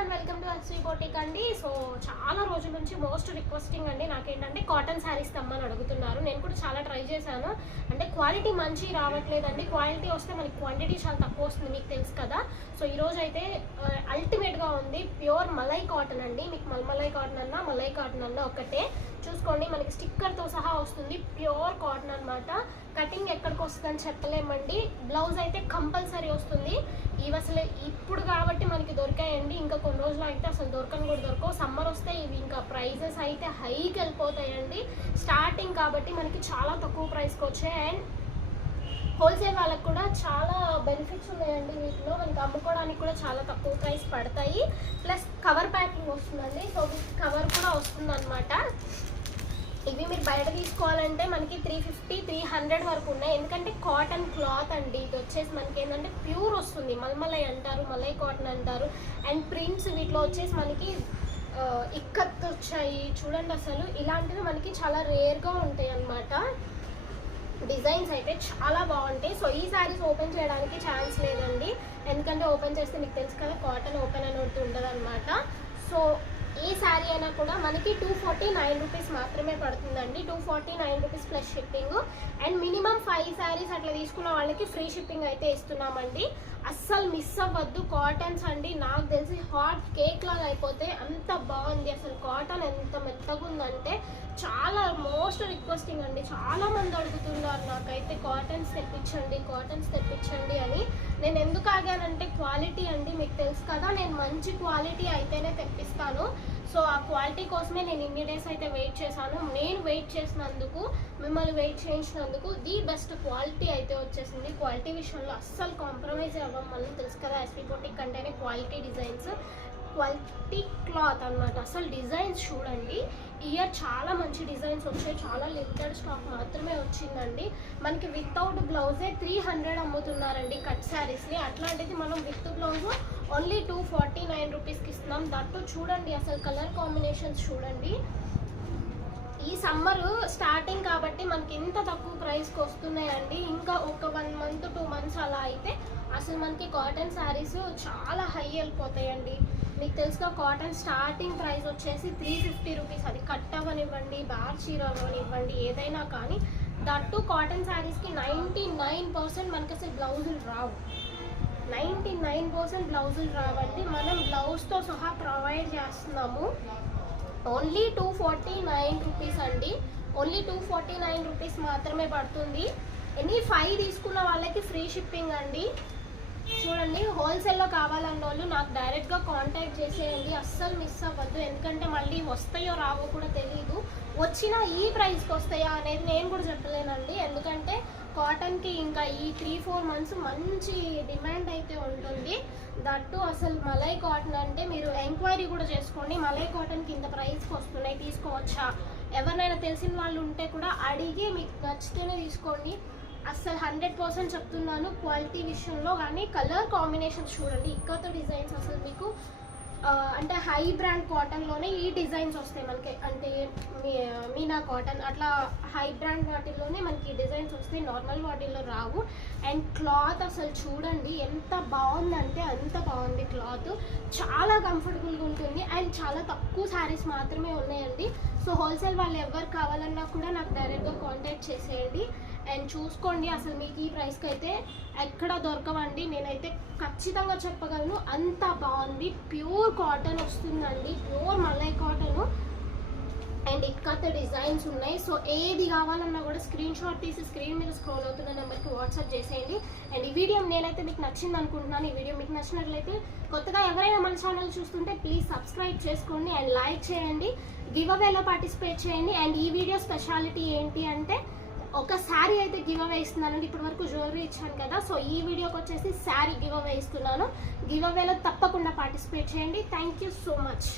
And welcome to SV boutique అండి. So చాలా రోజుల నుంచి మోస్ట్ రిక్వెస్టింగ్ అండి నాకేంటంటే కాటన్ శారీస్ తమ్మని అడుగుతున్నారు. నేను కూడా చాలా ట్రై చేశాను. అంటే క్వాలిటీ మంచి రావట్లేదండి. క్వాలిటీ వస్తే మనకి క్వాంటిటీ చాలా తక్కువ వస్తుంది మీకు తెలుసు కదా. సో ఈ రోజు అయితే అల్టిమేట్గా ఉంది ప్యూర్ మలై కాటన్ అండి. మీకు మల్మలై కాటన్ అన్నా మలై కాటన్ అన్నా ఒక్కటే. చూసుకోండి మనకి స్టిక్కర్తో సహా వస్తుంది ప్యూర్ కాటన్ అన్నమాట. కటింగ్ ఎక్కడికి వస్తుందని చెప్పలేమండి. బ్లౌజ్ అయితే కంపల్సరీ వస్తుంది. ఇవి అసలు ఇప్పుడు కాబట్టి మనకి దొరికాయండి. ఇంకా కొన్ని రోజులు అయితే అసలు దొరకని కూడా దొరకవు. సమ్మర్ వస్తే ఇవి ఇంకా ప్రైజెస్ అయితే హైకి వెళ్ళిపోతాయండి. స్టార్టింగ్ కాబట్టి మనకి చాలా తక్కువ ప్రైస్కి వచ్చాయి. అండ్ హోల్సేల్ వాళ్ళకి కూడా చాలా బెనిఫిట్స్ ఉన్నాయండి వీటిలో. మనకి అమ్ముకోవడానికి కూడా చాలా తక్కువ ప్రైస్ పడతాయి. ప్లస్ కవర్ ప్యాకింగ్ వస్తుందండి. సో కవర్ కూడా వస్తుందన్నమాట. ఇవి మీరు బయట తీసుకోవాలంటే మనకి త్రీ ఫిఫ్టీ త్రీ హండ్రెడ్ వరకు ఉన్నాయి. ఎందుకంటే కాటన్ క్లాత్ అండి. ఇది వచ్చేసి మనకి ఏంటంటే ప్యూర్ వస్తుంది. మల్మలై అంటారు మలై కాటన్ అంటారు. అండ్ ప్రింట్స్ వీటిలో వచ్చేసి మనకి ఇక్కత్తు ఇక్కత్ వచ్చాయి. చూడండి అసలు. ఇలాంటివి మనకి చాలా రేర్గా ఉంటాయి అన్నమాట. డిజైన్స్ అయితే చాలా బాగుంటాయి. సో ఈ శారీస్ ఓపెన్ చేయడానికి ఛాన్స్ లేదండి. ఎందుకంటే ఓపెన్ చేస్తే మీకు తెలుసు కదా కాటన్ ఓపెన్ అని ఉంటుంది అనమాట శారీ కూడా మనకి టూ ఫార్టీ నైన్ రూపీస్ మాత్రమే పడుతుందండి. Two forty nine rupees plus shipping and minimum five sarees అట్లా తీసుకున్న వాళ్ళకి ఫ్రీ షిప్పింగ్ అయితే ఇస్తున్నామండి. అస్సలు మిస్ అవ్వద్దు. కాటన్స్ అండి నాకు తెలిసి హాట్ కేక్ లాగా అయిపోతే అంత బాగుంది. అసలు కాటన్ ఎంత మెత్తగా ఉందంటే చాలా మోస్ట్ రిక్వెస్టింగ్ అండి. చాలా మంది అడుగుతున్నారు నాకైతే కాటన్స్ తెప్పించండి కాటన్స్ తెప్పించండి అని. నేను ఎందుకు ఆగానంటే క్వాలిటీ అండి మీకు తెలుసు కదా. నేను మంచి క్వాలిటీ అయితేనే తెప్పిస్తాను. సో ఆ క్వాలిటీ కోసమే నేను ఇన్ని డేస్ అయితే వెయిట్ చేశాను. నేను వెయిట్ చేసినందుకు మిమ్మల్ని వెయిట్ చేయించినందుకు ది బెస్ట్ క్వాలిటీ అయితే వచ్చేసింది. క్వాలిటీ విషయంలో అస్సలు కాంప్రమైజ్ అవ్వం మళ్ళీ తెలుసు కదా ఎస్పీ బొటిక్ అంటేనే క్వాలిటీ డిజైన్స్. క్వాలిటీ క్లాత్ అన్నమాట. అసలు డిజైన్స్ చూడండి ఇయర్ చాలా మంచి డిజైన్స్ వచ్చాయి. చాలా లిమిటెడ్ స్టాక్ మాత్రమే వచ్చిందండి. మనకి వితౌట్ బ్లౌజే త్రీ హండ్రెడ్ అమ్ముతున్నారండి కట్ శారీస్ని. అట్లాంటిది మనం with blouse only two forty nine రూపీస్కి ఇస్తున్నాం. దట్టు చూడండి అసలు కలర్ కాంబినేషన్స్ చూడండి. ఈ సమ్మర్ స్టార్టింగ్ కాబట్టి మనకి ఇంత తక్కువ ప్రైస్కి వస్తున్నాయండి. ఇంకా ఒక వన్ మంత్ టూ మంత్స్ అలా అయితే అసలు మనకి కాటన్ శారీస్ చాలా హై వెళ్ళిపోతాయండి. మీకు తెలుసుగా కాటన్ స్టార్టింగ్ ప్రైస్ వచ్చేసి త్రీ ఫిఫ్టీ రూపీస్ అది కట్ అవ్వనివ్వండి బార్ చీర అవ్వనివ్వండి ఏదైనా కానీ. దట్టు కాటన్ శారీస్కి నైంటీ నైన్ పర్సెంట్ మనకి అసలు బ్లౌజులు రావు. నైంటీ నైన్ పర్సెంట్ బ్లౌజులు రావండి. మనం బ్లౌజ్తో సహా ప్రొవైడ్ చేస్తున్నాము. Only two forty nine rupees అండి. Only two forty nine rupees మాత్రమే పడుతుంది. ఎనీ ఫైవ్ తీసుకున్న వాళ్ళకి ఫ్రీ షిప్పింగ్ అండి. చూడండి హోల్సేల్లో కావాలన్న వాళ్ళు నాకు డైరెక్ట్గా కాంటాక్ట్ చేసేయండి. అస్సలు మిస్ అవ్వద్దు. ఎందుకంటే మళ్ళీ వస్తాయో రావో కూడా తెలియదు వచ్చినా ఈ ప్రైస్కి వస్తాయా అనేది నేను కూడా చెప్పలేనండి. ఎందుకంటే కాటన్కి ఇంకా ఈ త్రీ ఫోర్ మంత్స్ మంచి డిమాండ్ అయితే ఉంటుంది. దట్టు అసలు మలై కాటన్ అంటే మీరు ఎంక్వైరీ కూడా చేసుకోండి. మలై కాటన్కి ఇంత ప్రైస్కి వస్తున్నాయి తీసుకోవచ్చా? ఎవరినైనా తెలిసిన వాళ్ళు ఉంటే కూడా అడిగి మీకు నచ్చితేనే తీసుకోండి. అస్సలు హండ్రెడ్ పర్సెంట్ చెప్తున్నాను క్వాలిటీ విషయంలో కానీ కలర్ కాంబినేషన్స్ చూడండి. ఇక్కత డిజైన్స్ అసలు మీకు అంటే హై బ్రాండ్ కాటన్లోనే ఈ డిజైన్స్ వస్తాయి మనకి. అంటే మీ- మీనా కాటన్ అట్లా హై బ్రాండ్ వాటిల్లోనే మనకి ఈ డిజైన్స్ వస్తాయి. నార్మల్ వాటిల్లో రావు. అండ్ క్లాత్ అసలు చూడండి ఎంత బాగుందంటే అంత బాగుంది క్లాత్. చాలా కంఫర్టబుల్గా ఉంటుంది. అండ్ చాలా తక్కువ శారీస్ మాత్రమే ఉన్నాయండి. సో హోల్సేల్ వాళ్ళు ఎవరు కావాలన్నా కూడా నాకు డైరెక్ట్గా కాంటాక్ట్ చేసేయండి. అండ్ చూసుకోండి అసలు మీకు ఈ ప్రైస్కి అయితే ఎక్కడ దొరకవండి. నేనైతే ఖచ్చితంగా చెప్పగలను. అంత బాగుంది ప్యూర్ కాటన్ వస్తుందండి ప్యూర్ మలై కాటన్. అండ్ ఇక్కత డిజైన్స్ ఉన్నాయి. సో ఏది కావాలన్నా కూడా స్క్రీన్ షాట్ తీసి స్క్రీన్ మీద స్క్రోల్ అవుతున్న నెంబర్కి వాట్సాప్ చేసేయండి. అండ్ ఈ వీడియో నేనైతే మీకు నచ్చింది అనుకుంటున్నాను. ఈ వీడియో మీకు నచ్చినట్లయితే కొత్తగా ఎవరైనా మన ఛానల్ చూస్తుంటే ప్లీజ్ సబ్స్క్రైబ్ చేసుకోండి అండ్ లైక్ చేయండి. గివ్ అవేలో పార్టిసిపేట్ చేయండి. అండ్ ఈ వీడియో స్పెషాలిటీ ఏంటి అంటే ఒక శారీ అయితే గివ్ అవే ఇస్తున్నానండి ఇప్పటి వరకు జ్యువెలరీ ఇచ్చాను కదా. సో ఈ వీడియోకి వచ్చేసి శారీ గివ్ అవే ఇస్తున్నాను. గివ్ అవేలో తప్పకుండా పార్టిసిపేట్ చేయండి. Thank you so much